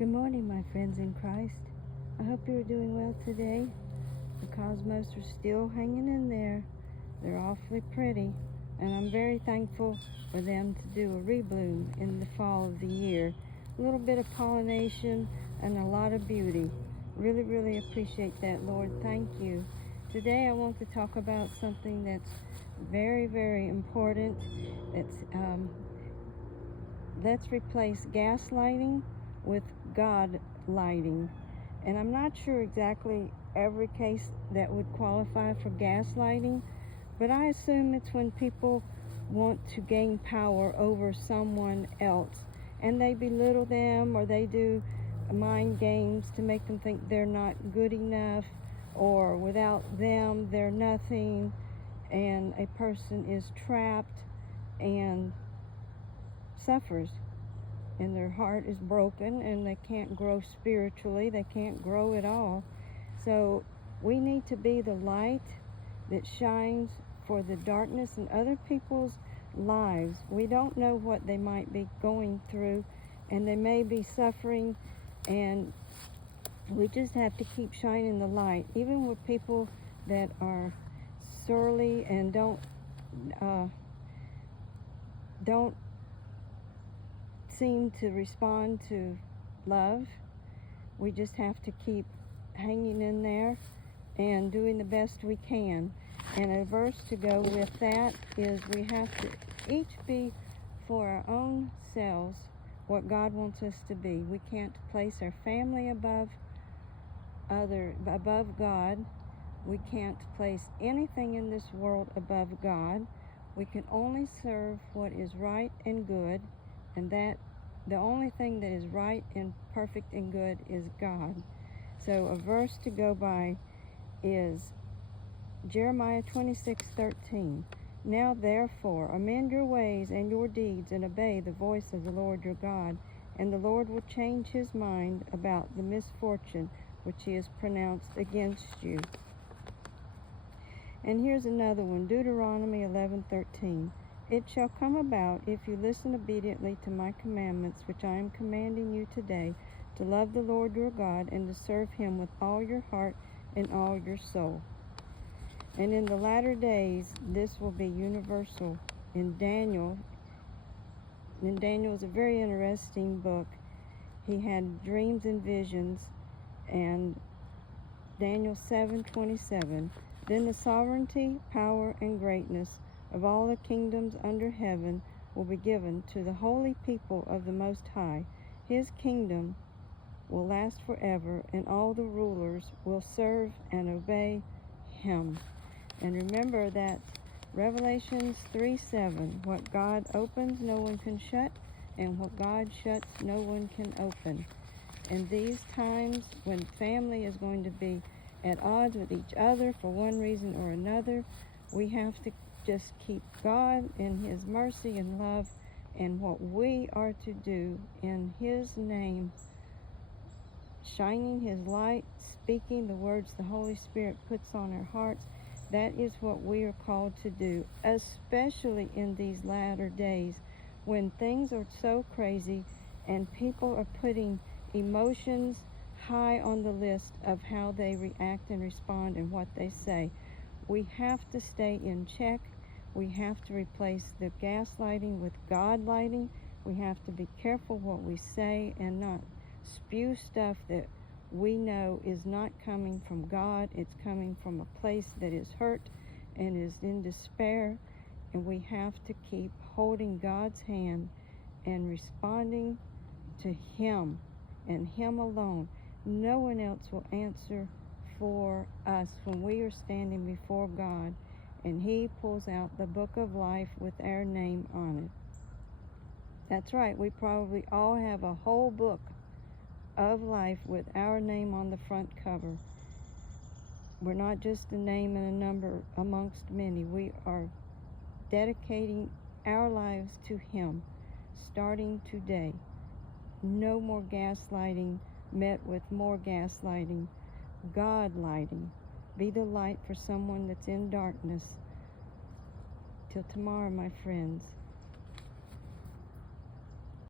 Good morning, my friends in Christ. I hope you're doing well today. The cosmos are still hanging in there. They're awfully pretty, and I'm very thankful for them to do a rebloom in the fall of the year. A little bit of pollination and a lot of beauty. Really, really appreciate that, Lord. Thank you. Today I want to talk about something that's very, very important. Let's replace gaslighting with God lighting. And I'm not sure exactly every case that would qualify for gaslighting, but I assume it's when people want to gain power over someone else and they belittle them, or they do mind games to make them think they're not good enough, or without them they're nothing, and a person is trapped and suffers, and their heart is broken, and they can't grow spiritually. They can't grow at all. So we need to be the light that shines for the darkness in other people's lives. We don't know what they might be going through, and they may be suffering, and we just have to keep shining the light, even with people that are surly and don't seem to respond to love. We just have to keep hanging in there and doing the best we can. And a verse to go with that is, we have to each be for our own selves what God wants us to be. We can't place our family above God. We can't place anything in this world above God. We can only serve what is right and good, and that the only thing that is right and perfect and good is God. So a verse to go by is Jeremiah 26:13. Now therefore amend your ways and your deeds, and obey the voice of the Lord your God, and the Lord will change his mind about the misfortune which he has pronounced against you. And here's another one, Deuteronomy 11:13. It shall come about, if you listen obediently to my commandments, which I am commanding you today, to love the Lord your God, and to serve him with all your heart and all your soul. And in the latter days, this will be universal. In Daniel is a very interesting book. He had dreams and visions, and Daniel 7:27. Then the sovereignty, power, and greatness of all the kingdoms under heaven will be given to the holy people of the Most High. His kingdom will last forever, and all the rulers will serve and obey him. And remember that Revelations 3:7, what God opens, no one can shut, and what God shuts, no one can open. In these times when family is going to be at odds with each other for one reason or another, we have to just keep God in his mercy and love, and what we are to do in his name, shining his light, speaking the words the Holy Spirit puts on our hearts. That is what we are called to do, especially in these latter days when things are so crazy and people are putting emotions high on the list of how they react and respond and what they say. We have to stay in check. We have to replace the gaslighting with God lighting. We have to be careful what we say and not spew stuff that we know is not coming from God. It's coming from a place that is hurt and is in despair. And we have to keep holding God's hand and responding to him and him alone. No one else will answer for us when we are standing before God and he pulls out the book of life with our name on it. That's right, we probably all have a whole book of life with our name on the front cover. We're not just a name and a number amongst many. We are dedicating our lives to him starting today. No more gaslighting met with more gaslighting. God lighting. Be the light for someone that's in darkness. Till tomorrow, my friends.